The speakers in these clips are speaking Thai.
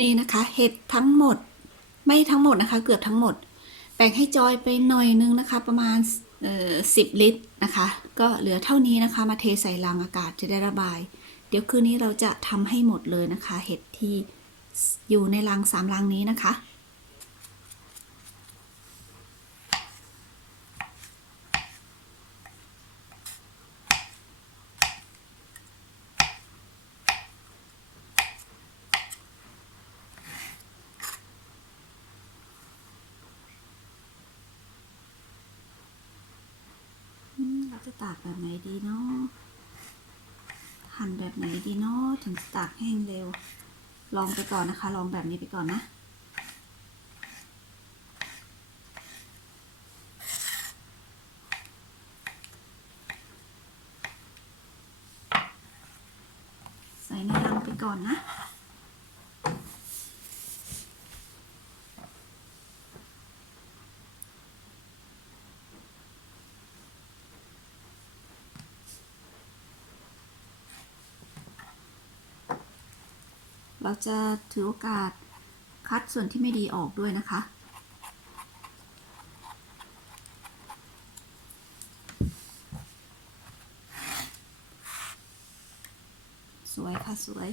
นี่นะคะเห็ดทั้งหมด ไม่ทั้งหมดนะคะ เกือบทั้งหมดแบ่งให้จอยไปหน่อยนึงนะคะ ประมาณสิบลิตรนะคะ ก็เหลือเท่านี้นะคะ มาเทใส่รางอากาศจะได้ระบาย เดี๋ยวคืนนี้เราจะทำให้หมดเลยนะคะ เห็ดที่อยู่ในรังสามรังนี้นะคะ จะตากแบบไหนดีเนาะหั่นแบบไหนดีเนาะถึงจะตากแห้งเร็ว ลองไปก่อนนะคะ ลองแบบนี้ไปก่อนนะใส่ในรังไปก่อนนะ เราจะถือโอกาสคัดส่วนที่ไม่ดีออกด้วยนะคะ สวยค่ะ สวย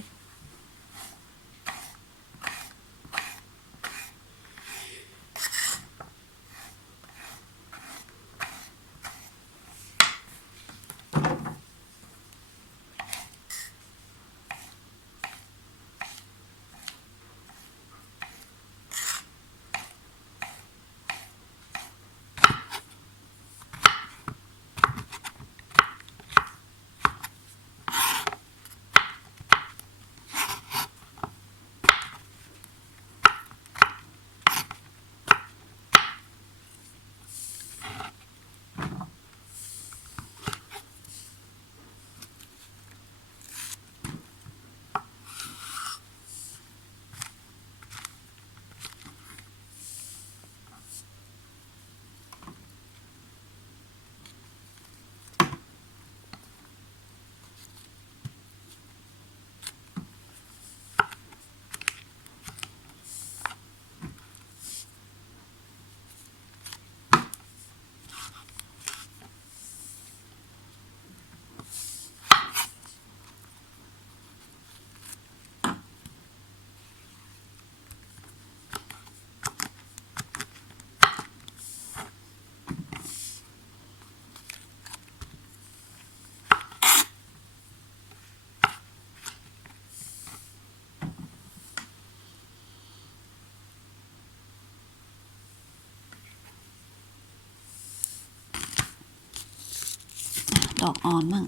ด อกอ่อนมั่ง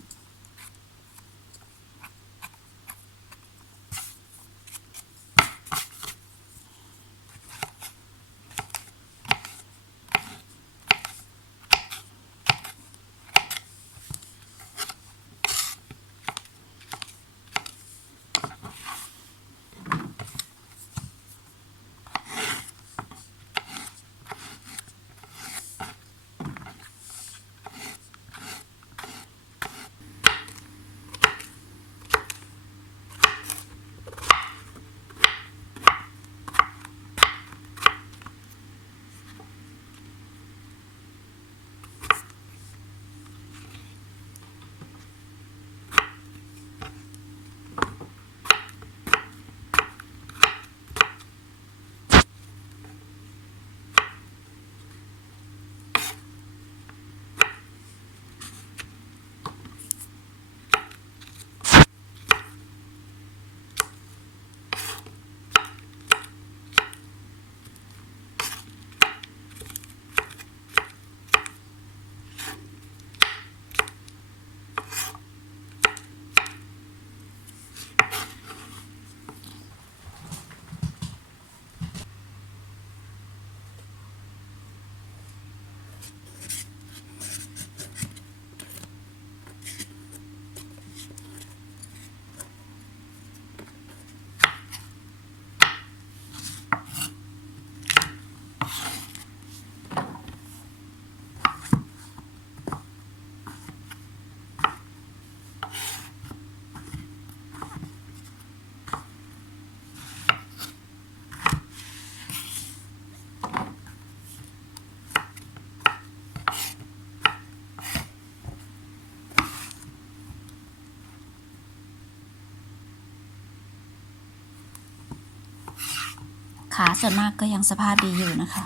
ขาส่วนมากก็ยังสภาพดีอยู่นะคะ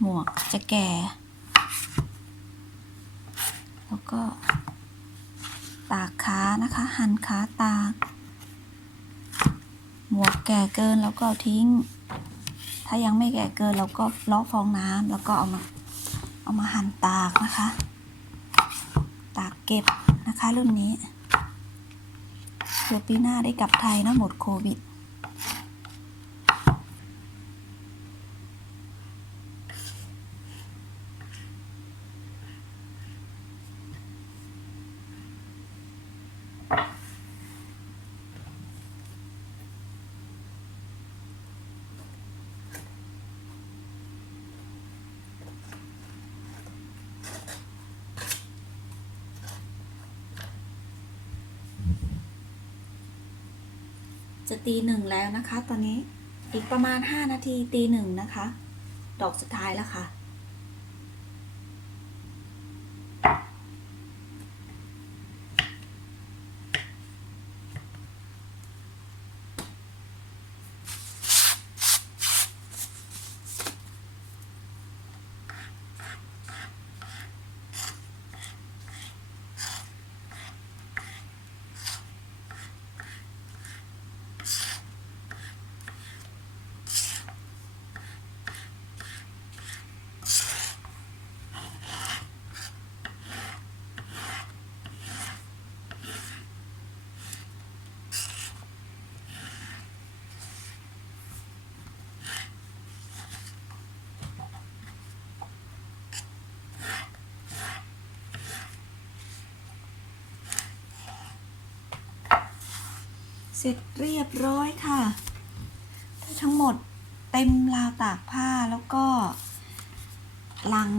หมวกจะแก่ แล้วก็ ตากขานะคะ หันขาตาก หมวกแก่เกินแล้วก็ทิ้ง ถ้ายังไม่แก่เกินเราก็ลาะฟองน้ำแล้วก็เอามาเอามาหั่นตากนะคะ ตากเก็บนะคะรุ่นนี้เผื่อปีหน้าได้กลับไทยนะหมดโควิด จะตีหนึ่งแล้วนะคะ ตอนนี้อีกประมาณ 5 นาทีตีหนึ่งนะคะ ดอกสุดท้ายแล้วค่ะ เสร็จเรียบร้อยค่ะทั้งหมดเต็มราวตากผ้าแล้วก็ลัง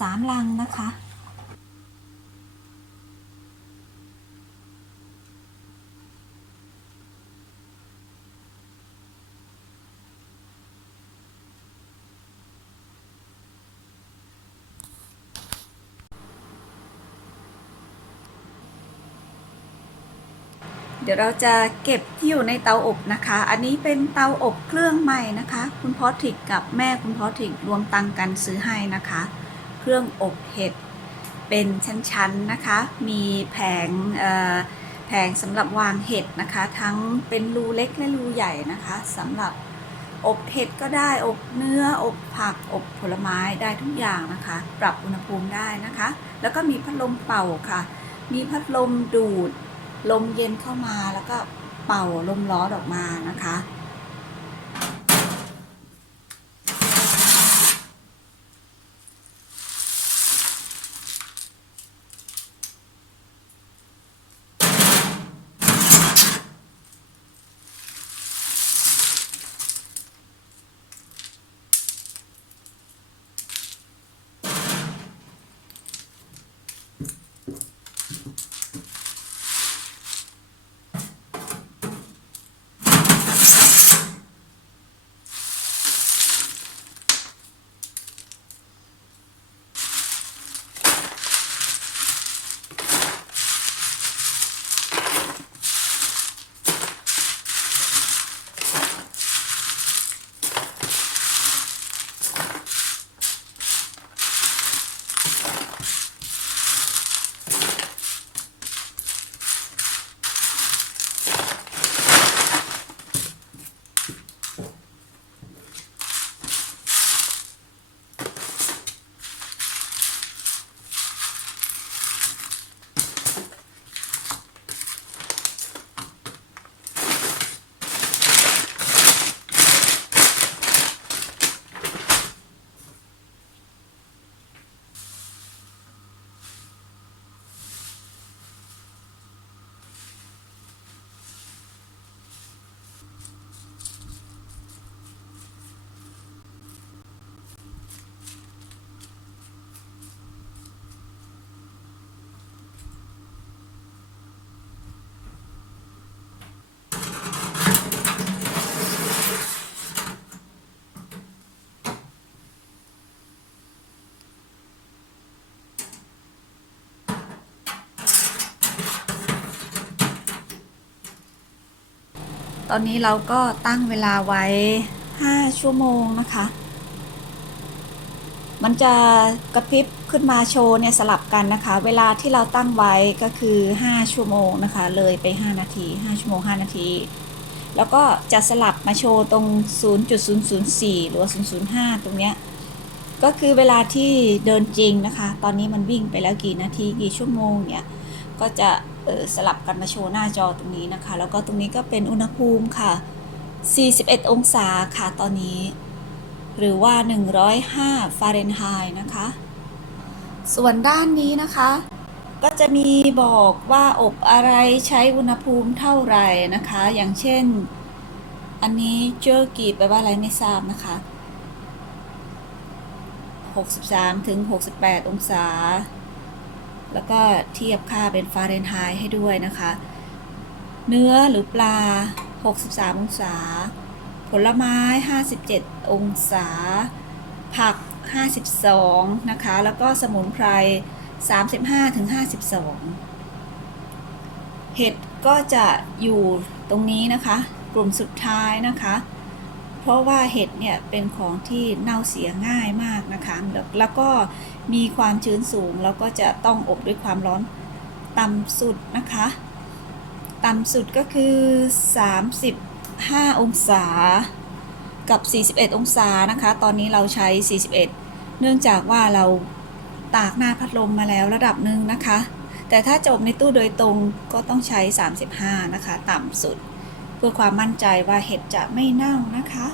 สามลังนะคะ เดี๋ยวเราจะเก็บที่อยู่ในเตาอบนะคะ อันนี้เป็นเตาอบเครื่องใหม่นะคะ คุณพอทิกกับแม่คุณพอทิกรวมตังกันซื้อให้นะคะ เครื่องอบเห็ดเป็นชั้นๆนะคะ มีแผงแผงสำหรับวางเห็ดนะคะ ทั้งเป็นรูเล็กและรูใหญ่นะคะสำหรับอบเห็ดก็ได้อบเนื้ออบผักอบผลไม้ได้ทุกอย่างนะคะ ปรับอุณหภูมิได้นะคะ แล้วก็มีพัดลมเป่าค่ะ มีพัดลมดูด ลมเย็นเข้ามาแล้วก็เป่าลมร้อนออกมานะคะ ตอนนี้เราก็ตั้งเวลาไว้ 5 ชั่วโมงนะคะ มันจะกระพริบขึ้นมาโชว์เนี่ยสลับกันนะคะ เวลาที่เราตั้งไว้ก็คือ 5 ชั่วโมงนะคะ เลยไป 5 นาที 5 ชั่วโมง 5 นาที แล้วก็จะสลับมาโชว์ตรง 0.004 หรือว่า 005 ตรงเนี้ย ก็คือเวลาที่เดินจริงนะคะ ตอนนี้มันวิ่งไปแล้วกี่นาที กี่ชั่วโมงเนี่ย ก็จะสลับกันมาโชว์หน้าจอตรงนี้นะคะ แล้วก็ตรงนี้ก็เป็นอุณหภูมิค่ะ 41 องศาค่ะตอนนี้ หรือว่า 105 ฟาเรนไฮต์นะคะ ส่วนด้านนี้นะคะ ก็จะมีบอกว่าอบอะไรใช้อุณหภูมิเท่าไหร่นะคะ อย่างเช่น อันนี้เจอกี่แปลว่าอะไรไม่ทราบนะคะ 63ถึง68 องศา แล้วก็เทียบค่าเป็นฟาเรนไฮต์ให้ด้วยนะคะ เนื้อหรือปลา 63 องศา ผลไม้ 57 องศา ผัก 52 นะคะ แล้วก็สมุนไพร 35ถึง52 เห็ดก็จะอยู่ตรงนี้นะคะ กลุ่มสุดท้ายนะคะ เพราะว่าเห็ดเนี่ยเป็นของที่เน่าเสียง่ายมากนะคะแล้วแล้วก็มีความชื้นสูงแล้วก็จะต้องอบด้วยความร้อนต่ำสุดนะคะ ต่ำสุดก็คือ 35 องศากับ 41 องศานะคะ ตอนนี้เราใช้ 41 เนื่องจากว่าเราตากหน้าพัดลมมาแล้วระดับหนึ่งนะคะ แต่ถ้าจบในตู้โดยตรงก็ต้องใช้ 35 นะคะ ต่ำสุด เพื่อความมั่นใจว่าเห็ดจะไม่เน่านะคะ